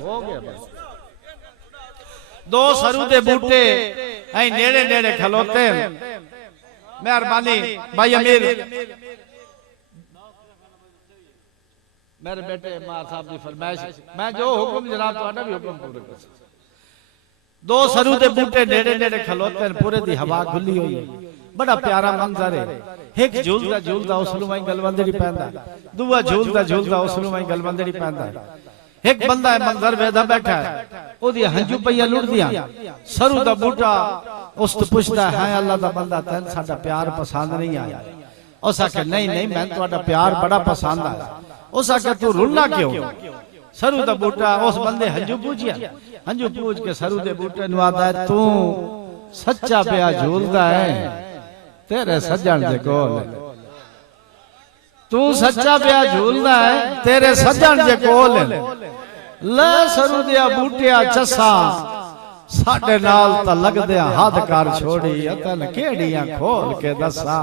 हो गया बस। दो सरू दे बूटे ऐ नेड़े नेड़े खलोते मेहरबानी भाई अमीर मेरे बेटे मां साहब की फरमाइश मैं जो हुक्म जनाब तुहाडा भी हुक्म पूरे कर। दो सरू दे बूटे नेड़े नेड़े खलोते पूरे दी हवा खुली हुई है बड़ा प्यारा मंजर है। एक झूलदा झूलदा उसनु वही गलवंदड़ी पैंदा दूआ झूलदा झूलदा उसनु वही गलवंदड़ी पैंदा। एक बंदा है मंजर वेदा बैठा है ओदी हंजू पईया लुड़दियां सरू दा बूटा उस तो पूछदा है अल्लाह दा बंदा तैन साडा प्यार पसंद नहीं आया। उस आखे नहीं नहीं मैं तुहाडा प्यार बड़ा पसंद आया। उस आखे तू रुलना क्यों? सरू दा बूटा उस बंदे हंजू पूछिया हंजू पूछ के सरू दे बूटे नु आदा है तू सच्चा प्या झूलदा है तेरे सज्जन दे कोल तू सच्चा प्या झूलदा है तेरे सज्जन दे कोल ले सरू दिया बूटिया चसा साडे नाल ता लगदिया हद कर छोड़ी अतन केड़ियां खोल के दसा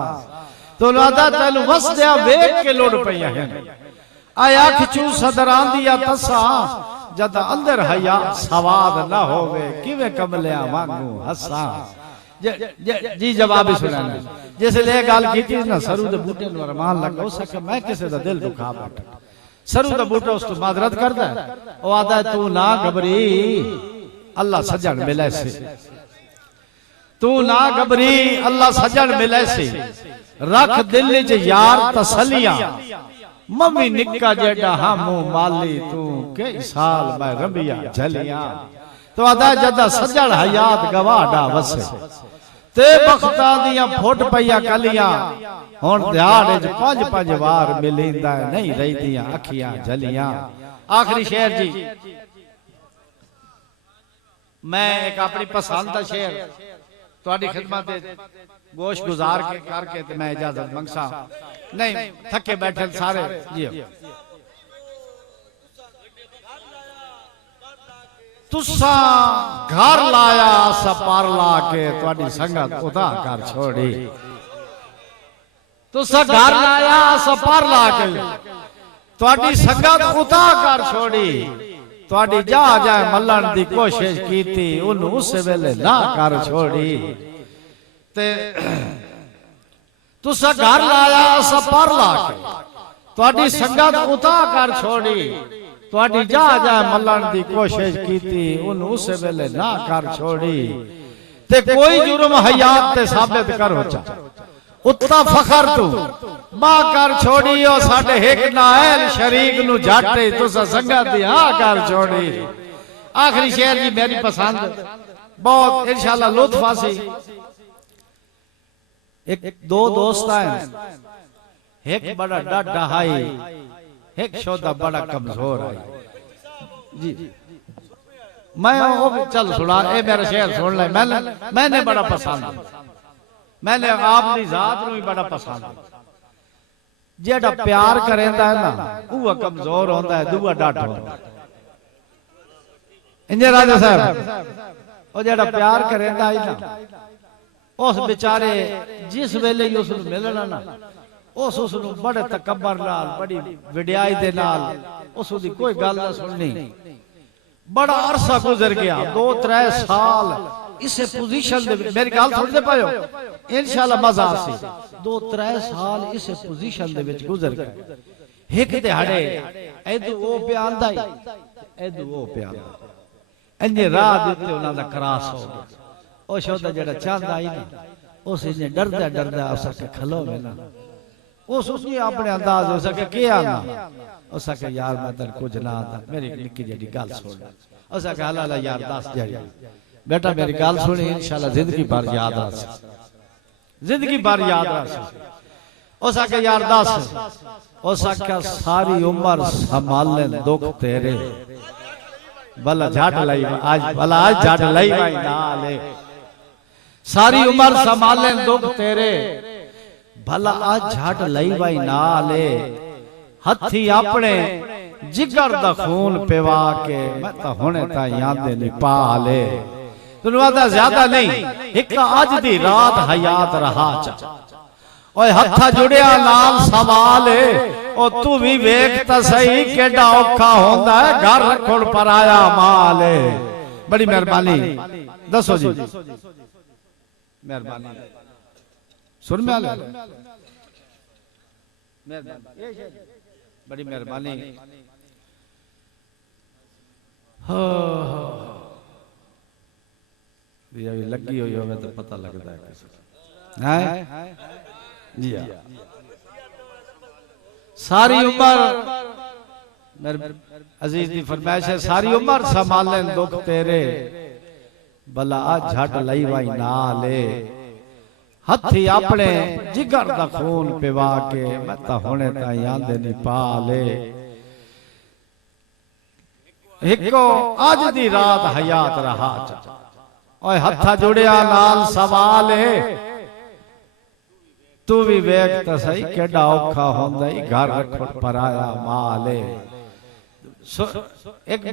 तो लादा तैनू वसदिया वेख के लोड़ पईया है आ अख चू सदरां दिया तसा जद अंदर हया सवाद ना होवे किवे कमलिया वांगू हसा। जी जवाब सुनाना जैसे ले गाल कीती ना सरू दे बूटे नु अरमान लगा हो सके मैं किसे दा दिल दुखा बैठा। सरू दा बूटा उस तो मादरत करदा है ओ आदा तू ना घबरी अल्लाह सजन मिले से तू ना घबरी अल्लाह सजन मिले से रख दिल च यार तसलियां मम्मी निक्का जेड़ा हमू माली तू कई साल मैं रबिया झलिया तो आदा जदा सजन हयात गवाडा वसे ते बख्ता दियां फुट पईया कलियां हुन दिहाड़े च 5-5 वार मिलिंदा नहीं रहिदियां अखियां झलियां। आखिरी शेर जी मैं एक अपनी पसंद का शेर तुहाडी खिदमत गोश गुजार के करके ते मैं इजाजत मंगसा नहीं थके बैठे सारे जी तुसा घर लाया सपार ला के तुहाडी संगत उदा कर छोड़ी तुसा घर लाया सपार ला के तुहाडी संगत उदा कर छोड़ी तुहाडी जा जाए मल्लण दी कोशिश कीती उन्हों उस वेले ना कर छोड़ी ते तुसा घर लाया सपार ला के तुहाडी संगत उदा कर छोड़ी तुहाडी जा जाए मल्लण दी कोशिश कीती उन्हों उस वेले ना कर छोड़ी ते कोई जुर्म हयात ते साबित करो चा उत्ता फखर तू बा कर छोड़ी ओ साडे एक नाल शरीक नु जाटे तुसा संगत दी हां कर छोड़ी। आखिरी शेर जी मेरी पसंद बहुत इंशाल्लाह लुत्फ आसी। एक दो दोस्त हैं एक बड़ा डाढ़ा है एक शोधा बड़ा कमजोर है जी मैं वो चल सुना ए मेरा शेर सुन ले मैंने बड़ा पसंद मैंने आपकी जात नु बड़ा पसंद जेड़ा प्यार करेंदा है ना वो कमजोर होंदा है दूआ डाढ़ा होंदा है। इंजे राजा साहब ओ जेड़ा प्यार करेंदा है ना उस बेचारे जिस वेले उस मिलना ना उस बड़े तकबर नाल बड़ी विड्याई दे नाल उस दी कोई गल ना सुननी। बड़ा अरसा गुजर गया 2-3 साल इसे पोजीशन दे मेरी गल सुनदे पायो इंशाल्लाह मजा आसी 2-3 साल इसे पोजीशन दे विच गुजर गए। एक दिहाड़े एदू ओ पे आंदा ही एदू ओ पे आंदा इंजे राह दे उत्ते उन्हां दा क्रॉस हो गया। ओ शोधा जेड़ा चांदा ही ना उस इने डरदा डरदा उस के खलो में ना उस उसकी अपने अंदाज हो सके क्या ना उस के यार मैं तेरे कुछ ना आता मेरी निक्की जेडी गल सुन उस के हला यार 10 जेडी बेटा मेरी गल सुनी इंशाल्लाह जिंदगी भर याद रह जिंदगी भर याद रह उस के यार 10 उस के सारी उम्र संभाले दुख तेरे भला झट लाई आज भला आज झट लाई भाई नाले सारी उम्र संभाले दुख तेरे भला आज झट लाई भाई नाले हथी अपने जिगर दा खून पिवा के मैं तो हुणे ता यादे नहीं पाले तुनु आदा ज्यादा नहीं एक आज दी रात हयात रहा चा ओए हथा जुड़िया नाल सवाल है ओ तू भी वेख ता सही केड़ा औखा होंदा है घर रखण पर आया माल है। बड़ी मेहरबानी दसो जी मेहरबानी सुन में आले बड़ी मेहरबानी लगी हुई होवे तो पता लगता है जी हाँ। सारी उम्र मेरे अजीज की फरमाइश है सारी उम्र संभाले दुख तेरे भला झट लई वाई ना ले हथी अपने जिगर दा खून पिवा के मैं ता हुणे ताई आंदे नहीं पा ले हिको अज दी रात हयात रहा ओए हथा जुड़िया नाल सवाल है तू भी वेख ता सही केड़ा औखा होंदा घर रखण पर आया माल है। एक